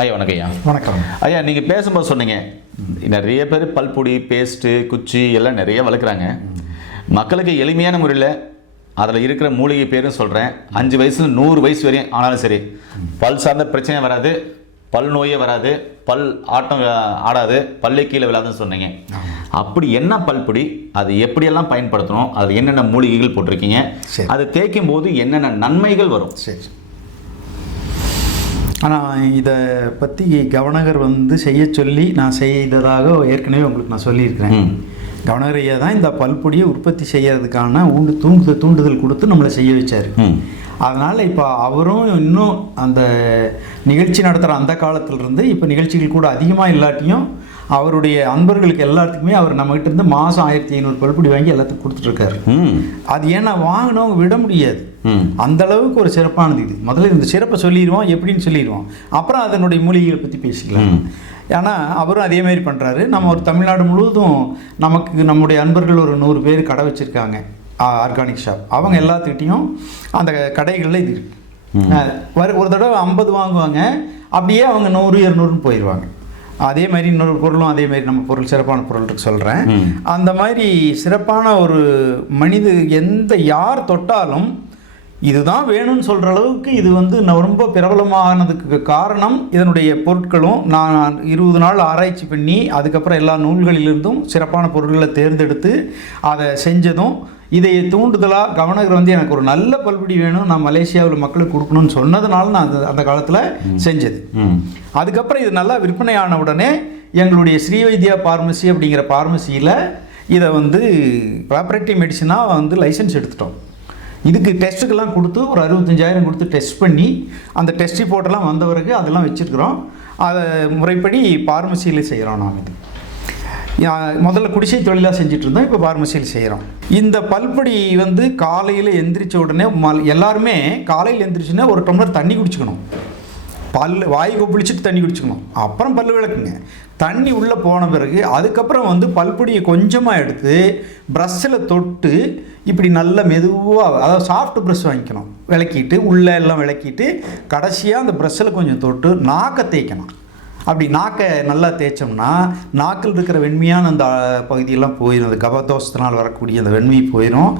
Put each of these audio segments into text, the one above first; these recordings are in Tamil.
ஐயா வணக்கம் ஐயா. வணக்கம் ஐயா, நீங்கள் பேசும்போது சொன்னீங்க நிறைய பேர் பல்பொடி, பேஸ்ட்டு, குச்சி எல்லாம் நிறைய வளர்க்குறாங்க. மக்களுக்கு எளிமையான முறையில் அதில் இருக்கிற மூலிகை பேரும் சொல்கிறேன். 5 வயசுல 100 வயசு வரையும் ஆனாலும் சரி, பல் சார்ந்த பிரச்சனை வராது, பல் நோயே வராது, பல் ஆட்டம் ஆடாது, பல்லை கீழே விழாதுன்னு சொன்னீங்க. அப்படி என்ன பல்பொடி, அது எப்படியெல்லாம் பயன்படுத்தணும், அது என்னென்ன மூலிகைகள் போட்டிருக்கீங்க, அது தேய்க்கும் போது என்னென்ன நன்மைகள் வரும்? சரி. ஆனால் இதை பற்றி கவர்னர் செய்ய சொல்லி நான் செய்ததாக ஏற்கனவே உங்களுக்கு நான் சொல்லியிருக்கிறேன். கவர்னர் ஐயா தான் இந்த பல்பொடியை உற்பத்தி செய்யறதுக்கான தூண்டுதல் கொடுத்து நம்மளை செய்ய வச்சார். அதனால் இப்போ அவரும் இன்னும் அந்த நிகழ்ச்சி நடத்துகிற அந்த காலத்திலிருந்து இப்போ நிகழ்ச்சிகள் கூட அதிகமாக இல்லாட்டியும் அவருடைய அன்பர்களுக்கு எல்லாத்துக்குமே அவர் நம்மகிட்ட இருந்து மாதம் 1500 பல்பொடி வாங்கி எல்லாத்துக்கும் கொடுத்துட்ருக்காரு. அது ஏன்னா வாங்கினவங்க விட முடியாது, அந்த அளவுக்கு ஒரு சிறப்பானது இது. முதல்ல இந்த சிறப்பை சொல்லிடுவோம், எப்படின்னு சொல்லிடுவோம், அப்புறம் அதனுடைய மூலிகைகளை பற்றி பேசிக்கலாம். ஏன்னா அவரும் அதே மாதிரி பண்ணுறாரு. நம்ம ஒரு தமிழ்நாடு முழுவதும் நமக்கு நம்முடைய அன்பர்கள் ஒரு 100 பேர் கடை வச்சுருக்காங்க, ஆர்கானிக் ஷாப். அவங்க எல்லாத்துக்கிட்டையும் அந்த கடைகளில் இது இருக்குது. ஒரு தடவை 50 வாங்குவாங்க, அப்படியே அவங்க 100 200ன்னு போயிடுவாங்க. அதே மாதிரி இன்னொரு பொருளும் அதே மாதிரி நம்ம பொருள் சிறப்பான பொருளுக்கு சொல்கிறேன். அந்த மாதிரி சிறப்பான ஒரு யார் தொட்டாலும் இதுதான் வேணும்னு சொல்கிற அளவுக்கு இது ரொம்ப பிரபலமானதுக்கு காரணம் இதனுடைய பொருட்களும். நான் 20 நாள் ஆராய்ச்சி பண்ணி அதுக்கப்புறம் எல்லா நூல்களிலிருந்தும் சிறப்பான பொருட்களை தேர்ந்தெடுத்து அதை செஞ்சதும், இதை தூண்டுதலாக கவர்னர் எனக்கு ஒரு நல்ல பல்பொடி வேணும், நான் மலேசியாவில் மக்களுக்கு கொடுக்கணும்னு சொன்னதுனால நான் அந்த காலத்தில் செஞ்சது. அதுக்கப்புறம் இது நல்லா விற்பனையான உடனே எங்களுடைய ஸ்ரீவைத்யா பார்மசி அப்படிங்கிற பார்மசியில் இதை ப்ராப்பரேட்டிவ் மெடிசனாக லைசன்ஸ் எடுத்துட்டோம். இதுக்கு டெஸ்ட்டுக்கெல்லாம் கொடுத்து ஒரு 65,000 கொடுத்து டெஸ்ட் பண்ணி அந்த டெஸ்ட் ரிப்போர்ட்டெல்லாம் வந்த பிறகு அதெல்லாம் வச்சுருக்குறோம். அதை முறைப்படி பார்மசியில் செய்கிறோம். நாம் இது முதல்ல குடிசை தொழிலாக செஞ்சுட்டு இருந்தோம், இப்போ பார்மசியில் செய்கிறோம். இந்த பல்பொடி காலையில் எந்திரிச்ச உடனே எல்லாருமே காலையில் எந்திரிச்சுன்னா ஒரு டம்ளர் தண்ணி குடிச்சுக்கணும். வாய் கொப்பளிச்சுட்டு தண்ணி குடிச்சுக்கணும். அப்புறம் பல் விளக்குங்க. தண்ணி உள்ளே போன பிறகு அதுக்கப்புறம் பல்பொடியை கொஞ்சமாக எடுத்து ப்ரஷ்ஷில் தொட்டு இப்படி நல்ல மெதுவாக, அதாவது சாஃப்ட் ப்ரஷ் வாங்கிக்கணும், விளக்கிட்டு உள்ளே எல்லாம் விளக்கிட்டு கடைசியாக அந்த ப்ரஷ்ஷில் கொஞ்சம் தொட்டு நாக்கை தேய்க்கணும். அப்படி நாக்கை நல்லா தேய்ச்சோம்னா நாக்கில் இருக்கிற வெண்மையான அந்த பகுதியெல்லாம் போயிடும். அந்த கபதோஷத்தினால் வரக்கூடிய அந்த வெண்மை போயிடும்.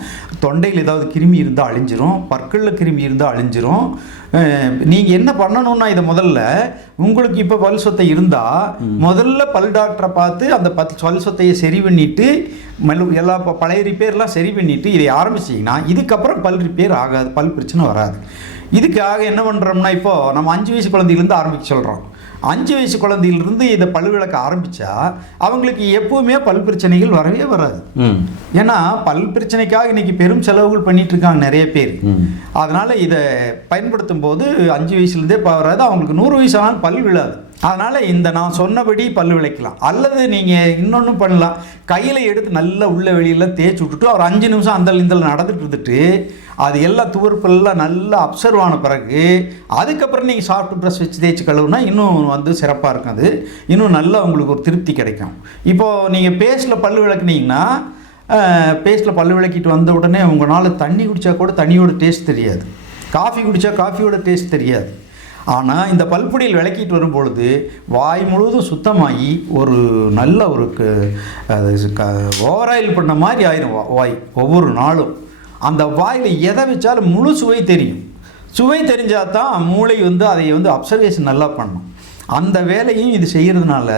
தொண்டையில் ஏதாவது கிருமி இருந்தால் அழிஞ்சிரும், பற்களில் கிருமி இருந்தால் அழிஞ்சிரும். நீங்கள் என்ன பண்ணணும்னா, இதை முதல்ல உங்களுக்கு இப்போ பல் சொத்தை இருந்தால் முதல்ல பல் டாக்டரை பார்த்து அந்த பல் சொத்தையை சரி பண்ணிவிட்டு எல்லா பழைய ரிப்பேர்லாம் சரி பண்ணிவிட்டு இதை ஆரம்பிச்சிங்கன்னா இதுக்கப்புறம் பல் ரிப்பேர் ஆகாது, பல் பிரச்சனை வராது. இதுக்காக என்ன பண்ணுறோம்னா, இப்போது நம்ம 5 வயசு குழந்தையிலேருந்து ஆரம்பிக்க சொல்கிறோம். 5 வயசு குழந்தையிலிருந்து இதை பல் விளக்க ஆரம்பித்தா அவங்களுக்கு எப்பவுமே பல் பிரச்சனைகள் வரவே வராது. ஏன்னா பல் பிரச்சனைக்காக இன்னைக்கு பெரும் செலவுகள் பண்ணிட்டு இருக்காங்க நிறைய பேர். அதனால இதை பயன்படுத்தும் போது 5 வயசுலேருந்தே வராது, அவங்களுக்கு 100 வயசு ஆனாலும் பல் விழாது. அதனால் இந்த நான் சொன்னபடி பல் விளக்கலாம். அல்லது நீங்கள் இன்னொன்றும் பண்ணலாம், கையில் எடுத்து நல்லா உள்ள வெளியில் தேய்ச்சி விட்டுட்டு ஒரு 5 நிமிஷம் அந்த இதில் நடந்துட்டு இருந்துட்டு அது எல்லா துவர்ப்பெல்லாம் நல்லா அப்சர்வ் ஆன பிறகு அதுக்கப்புறம் நீங்கள் சாஃப்ட் ப்ரஷ் வச்சு தேய்ச்சி கழுவுனா இன்னும் சிறப்பாக இருக்கும். அது இன்னும் நல்லா உங்களுக்கு ஒரு திருப்தி கிடைக்கும். இப்போது நீங்கள் பேஸ்ட்டில் பல் விளக்குனீங்கன்னா பேஸ்ட்டில் பல் விளக்கிட்டு வந்த உடனே உங்களால் தண்ணி குடித்தா கூட தண்ணியோட டேஸ்ட் தெரியாது, காஃபி குடித்தா காஃபியோட டேஸ்ட் தெரியாது. ஆனால் இந்த பல்பொடியில் விளக்கிட்டு வரும்பொழுது வாய் முழுவதும் சுத்தமாகி ஒரு நல்ல ஒரு ஓவராயில் பண்ண மாதிரி ஆயிரும் வாய். ஒவ்வொரு நாளும் அந்த வாயில் எதை வச்சாலும் முழு சுவை தெரியும். சுவை தெரிஞ்சால் தான் மூளை அதை அப்சர்வேஷன் நல்லா பண்ணும். அந்த வேலையும் இது செய்கிறதுனால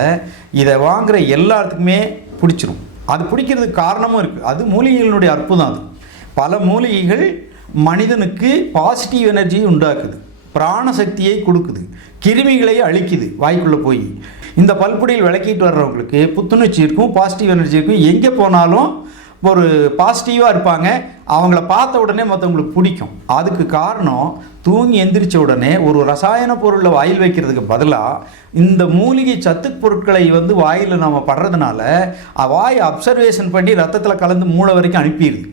இதை வாங்குகிற எல்லாத்துக்குமே பிடிச்சிரும். அது பிடிக்கிறதுக்கு காரணமும் இருக்குது. அது மூலிகைகளினுடைய அற்புதம். அது பல மூலிகைகள் மனிதனுக்கு பாசிட்டிவ் எனர்ஜியை உண்டாக்குது, பிராண சக்தியை கொடுக்குது, கிருமிகளை அழிக்குது வாய்க்குள்ளே போய். இந்த பல்பொடியில் விளக்கிட்டு வர்றவங்களுக்கு புத்துணர்ச்சி இருக்கும், பாசிட்டிவ் எனர்ஜி இருக்கும். எங்கே போனாலும் ஒரு பாசிட்டிவாக இருப்பாங்க. அவங்கள பார்த்த உடனே மற்றவங்களுக்கு பிடிக்கும். அதுக்கு காரணம் தூங்கி எந்திரிச்ச உடனே ஒரு ரசாயன பொருளை வாயில் வைக்கிறதுக்கு பதிலாக இந்த மூலிகை சத்து பொருட்களை வாயில் நம்ம படுறதுனால வாய் அப்சர்வேஷன் பண்ணி ரத்தத்தில் கலந்து மூளை வரைக்கும் அனுப்பிடுது.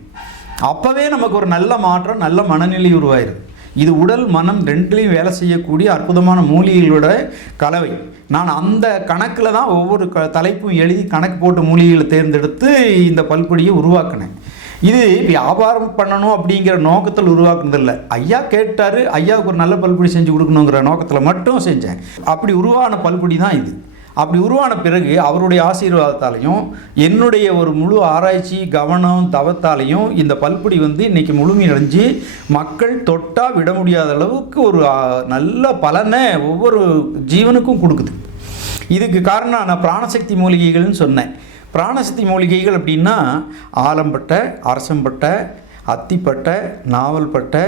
அப்போவே நமக்கு ஒரு நல்ல மாற்றம், நல்ல மனநிலை உருவாயிருது. இது உடல் மனம் ரெண்டுலேயும் வேலை செய்யக்கூடிய அற்புதமான மூலிகைகளோட கலவை. நான் அந்த கணக்கில் தான் ஒவ்வொரு தலைப்பும் எழுதி கணக்கு போட்டு மூலிகைகளை தேர்ந்தெடுத்து இந்த பல்பொடியை உருவாக்கினேன். இது வியாபாரம் பண்ணணும் அப்படிங்கிற நோக்கத்தில் உருவாக்குனதில்லை. ஐயா கேட்டார், ஐயாவுக்கு ஒரு நல்ல பல்பொடி செஞ்சு கொடுக்கணுங்கிற நோக்கத்தில் மட்டும் செஞ்சேன். அப்படி உருவான பல்பொடி தான் இது. அப்படி உருவான பிறகு அவருடைய ஆசீர்வாதத்தாலையும் என்னுடைய ஒரு முழு ஆராய்ச்சி கவனம் தவத்தாலையும் இந்த பல்பொடி வந்து இன்றைக்கி முழுமையடைஞ்சு மக்கள் தொட்டால் விட முடியாத அளவுக்கு ஒரு நல்ல பலனை ஒவ்வொரு ஜீவனுக்கும் கொடுக்குது. இதுக்கு காரணம் நான் பிராணசக்தி மூலிகைகள்னு சொன்னேன். பிராணசக்தி மூலிகைகள் அப்படின்னா ஆலம்பட்டை, அரசம்பட்டை, அத்திப்பட்டை, நாவல்பட்டை,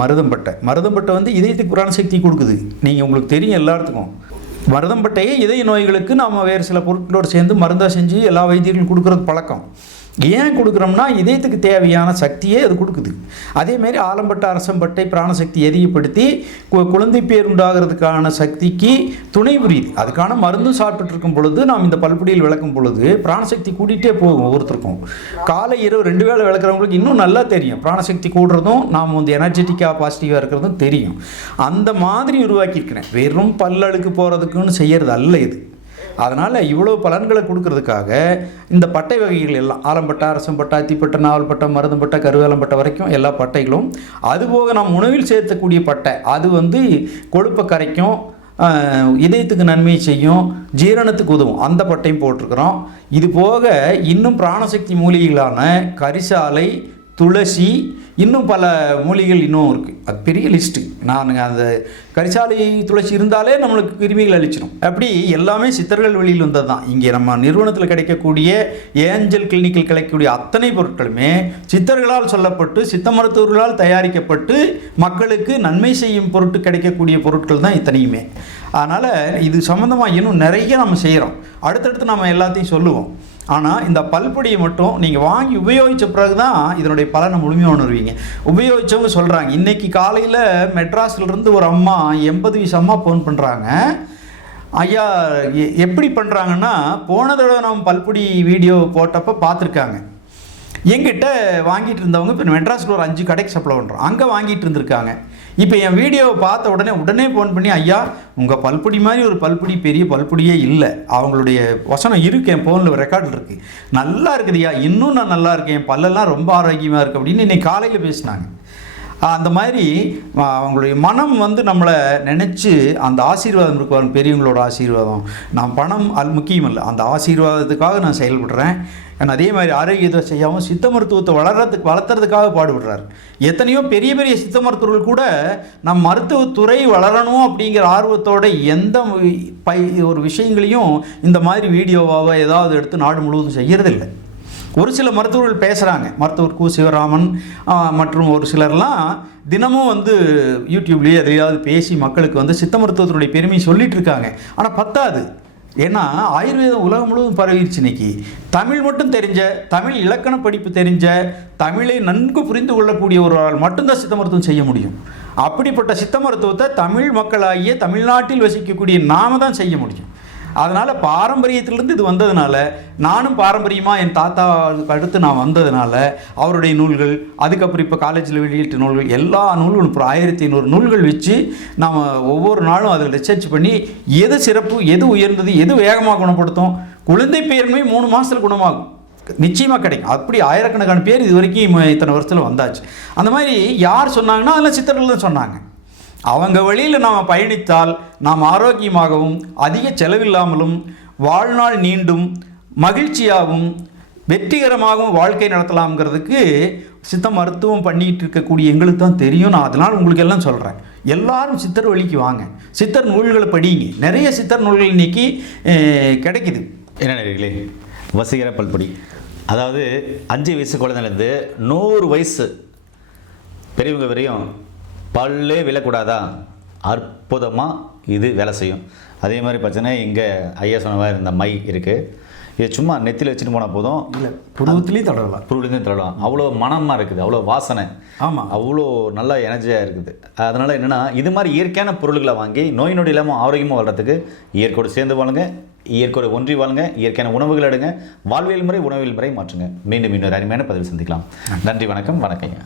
மருதம்பட்டை வந்து இதயத்துக்கு பிராணசக்தி கொடுக்குது. நீங்கள் உங்களுக்கு தெரியும் எல்லாத்துக்கும். மருதம்பட்டையை இதய நோய்களுக்கு நாம் வேறு சில பொருட்களோடு சேர்ந்து மருந்தாக செஞ்சு எல்லா வைத்தியர்களும் கொடுக்குறது பழக்கம். ஏன் கொடுக்குறோம்னா இதயத்துக்கு தேவையான சக்தியே அது கொடுக்குது. அதேமாரி ஆலம்பட்டை, அரசம்பட்டை பிராணசக்தி எதியப்படுத்தி குழந்தை பேர் உண்டாகிறதுக்கான சக்திக்கு துணை புரியுது. அதுக்கான மருந்து சாப்பிட்டுட்டு இருக்கும் பொழுது நாம் இந்த பல்பொடியில் விளக்கும் பொழுது பிராணசக்தி கூட்டிகிட்டே போகும். ஒவ்வொருத்தருக்கும் காலை இரவு 2 வேளை விளக்குறவங்களுக்கு இன்னும் நல்லா தெரியும் பிராணசக்தி கூடுறதும் நாம் வந்து எனர்ஜெட்டிக்காக பாசிட்டிவாக இருக்கிறதும் தெரியும். அந்த மாதிரி உருவாக்கியிருக்கிறேன். வெறும் பல்லழுக்கு போகிறதுக்குன்னு செய்கிறது அல்ல இது. அதனால் இவ்வளோ பலன்களை கொடுக்கறதுக்காக இந்த பட்டை வகைகள் எல்லாம் ஆலம்பட்டை, அரசம்பட்டை, அத்திப்பட்டை, நாவல்பட்டை, மருதம்பட்டை, கருவேலம்பட்டை வரைக்கும் எல்லா பட்டைகளும், அதுபோக நாம் உணவில் சேர்த்தக்கூடிய பட்டை அது வந்து கொழுப்பை கரைக்கும், இதயத்துக்கு நன்மை செய்யும், ஜீரணத்துக்கு உதவும். அந்த பட்டையும் போட்டிருக்கிறோம். இது போக இன்னும் பிராணசக்தி மூலிகைகளான கரிசாலை, துளசி, இன்னும் பல மூலிகைகள் இன்னும் இருக்குது. அது பெரிய லிஸ்ட்டு. நான் அந்த கரிசாலை, துளசி இருந்தாலே நம்மளுக்கு கிருமிகள் அழிச்சிடும். அப்படி எல்லாமே சித்தர்கள் வழியில் வந்தது தான். இங்கே நம்ம நிறுவனத்தில் கிடைக்கக்கூடிய ஏஞ்சல் கிளினிக்கில் கிடைக்கக்கூடிய அத்தனை பொருட்களுமே சித்தர்களால் சொல்லப்பட்டு சித்த மருத்துவர்களால் தயாரிக்கப்பட்டு மக்களுக்கு நன்மை செய்யும் பொருட்டு கிடைக்கக்கூடிய பொருட்கள் தான் இத்தனையுமே. அதனால் இது சம்மந்தமாக இன்னும் நிறைய நம்ம செய்கிறோம். அடுத்தடுத்து நம்ம எல்லாத்தையும் சொல்லுவோம். ஆனால் இந்த பல்பொடியை மட்டும் நீங்கள் வாங்கி உபயோகித்த பிறகு தான் இதனுடைய பலனை முழுமையாக உணர்வீங்க. உபயோகித்தவங்க சொல்கிறாங்க. இன்றைக்கி காலையில் மெட்ராஸ்லேருந்து ஒரு அம்மா 80 வயசு அம்மா ஃபோன் பண்ணுறாங்க. ஐயா எப்படி பண்ணுறாங்கன்னா, போன தடவை நம்ம பல்பொடி வீடியோ போட்டப்போ பார்த்துருக்காங்க. என்கிட்ட வாங்கிட்டு இருந்தவங்க இப்போ மெட்ராஸில் ஒரு 5 கடைக்கு சப்ளை பண்ணுறோம். அங்கே வாங்கிட்டு இருந்திருக்காங்க. இப்போ என் வீடியோவை பார்த்த உடனே ஃபோன் பண்ணி, ஐயா உங்கள் பல்பொடி மாதிரி ஒரு பல்பொடி பெரிய பல்பொடியே இல்லை. அவங்களுடைய வசனம் இருக்குது, என் ஃபோனில் ரெக்கார்டில் இருக்குது. நல்லா இருக்குதுயா, இன்னும் நான் நல்லா இருக்கேன், என் பல்லெல்லாம் ரொம்ப ஆரோக்கியமாக இருக்குது அப்படின்னு இன்னைக்கு காலையில் பேசினாங்க. அந்த மாதிரி அவங்களுடைய மனம் வந்து நம்மளை நினச்சி அந்த ஆசீர்வாதம் இருக்குவாங்க, பெரியவங்களோட ஆசீர்வாதம். நான் பணம் முக்கியம் இல்லை, அந்த ஆசீர்வாதத்துக்காக நான் செயல்படுறேன். அதே மாதிரி ஆரோக்கியத்தை செய்யாமல் சித்த மருத்துவத்தை வளர்த்துறதுக்காக பாடுபடுறார். எத்தனையோ பெரிய பெரிய சித்த மருத்துவர்கள் கூட நம் மருத்துவத்துறை வளரணும் அப்படிங்கிற ஆர்வத்தோட எந்த ஒரு விஷயங்களையும் இந்த மாதிரி வீடியோவாக ஏதாவது எடுத்து நாடு முழுவதும் செய்கிறதில்லை. ஒரு சில மருத்துவர்கள் பேசுகிறாங்க. மருத்துவர் கு. சிவராமன் மற்றும் ஒரு சிலர்லாம் தினமும் வந்து யூடியூப்லேயே எதையாவது பேசி மக்களுக்கு வந்து சித்த மருத்துவத்தினுடைய பெருமையை சொல்லிகிட்டு இருக்காங்க. ஆனால் பத்தாது. ஏன்னா ஆயுர்வேதம் உலகம் முழுவதும் பரவிடுச்சு. இன்னைக்கு தமிழ் மட்டும் தெரிஞ்ச, தமிழ் இலக்கண படிப்பு தெரிஞ்ச, தமிழை நன்கு புரிந்து கொள்ளக்கூடிய ஒருவரால் மட்டும்தான் சித்த மருத்துவம் செய்ய முடியும். அப்படிப்பட்ட சித்த மருத்துவத்தை தமிழ் மக்களாகிய தமிழ்நாட்டில் வசிக்கக்கூடிய நாம தான் செய்ய முடியும். அதனால் பாரம்பரியத்திலேருந்து இது வந்ததுனால, நானும் பாரம்பரியமாக என் தாத்தாவுக்கு அடுத்து நான் வந்ததுனால அவருடைய நூல்கள், அதுக்கப்புறம் இப்போ காலேஜில் வெளியிட்ட நூல்கள், எல்லா நூல்களும் இப்போ 1500 நூல்கள் வச்சு நாம் ஒவ்வொரு நாளும் அதில் ரிசர்ச் பண்ணி எது சிறப்பு, எது உயர்ந்தது, எது வேகமாக குணப்படுத்தும். குழந்தை பேருமே 3 மாதத்தில் குணமாகும், நிச்சயமாக கிடைக்கும். அப்படி ஆயிரக்கணக்கான பேர் இது வரைக்கும் இத்தனை வருஷத்தில் வந்தாச்சு. அந்த மாதிரி யார் சொன்னாங்கன்னா அதெல்லாம் சித்தர்கள் தான் சொன்னாங்க. அவங்க வழியில் நாம் பயணித்தால் நாம் ஆரோக்கியமாகவும் அதிக செலவில்லாமலும் வாழ்நாள் நீண்டும் மகிழ்ச்சியாகவும் வெற்றிகரமாகவும் வாழ்க்கை நடத்தலாம்ங்கிறதுக்கு சித்த மருத்துவம் பண்ணிகிட்டு இருக்கக்கூடிய எங்களுக்கு தான் தெரியும். நான் அதனால் உங்களுக்கு எல்லாம் சொல்கிறேன். எல்லாரும் சித்தர் வழிக்கு வாங்க, சித்தர் நூல்களை படிங்க. நிறைய சித்தர் நூல்கள் இன்றைக்கி கிடைக்குது. என்ன நேயர்களே, வசீகர பல்பொடி, அதாவது 5 வயசு குழந்தைலேருந்து 100 வயசு பெரியவங்க வரையும் பல்லே விழக்கூடாதா, அற்புதமாக இது வேலை செய்யும். அதே மாதிரி பார்த்தீங்கன்னா இங்கே ஐயா சொன்ன மாதிரி இந்த மை இருக்குது. இது சும்மா நெத்தியில் வச்சுட்டு போனால் போதும், இல்லை புருவத்துலேயும் தடவலாம், புருவத்துலேயும் தடவலாம். அவ்வளோ மனமாக இருக்குது, அவ்வளோ வாசனை, ஆமாம், அவ்வளோ நல்ல எனர்ஜியாக இருக்குது. அதனால் என்னென்னா இது மாதிரி இயற்கையான பொருள்களை வாங்கி நோய் நொடி இல்லாமல் ஆரோக்கியமாக வளர்கிறதுக்கு இயற்கையோடு சேர்ந்து வாழுங்க, இயற்கையோடு ஒன்றி வாழுங்க, இயற்கையான உணவுகள் எடுங்க, வாழ்வியல் முறை உணவியல் முறை மாற்றுங்க. மீண்டும் இன்னொரு அருமையான பதிவில் சந்திக்கலாம். நன்றி, வணக்கம். வணக்கம்.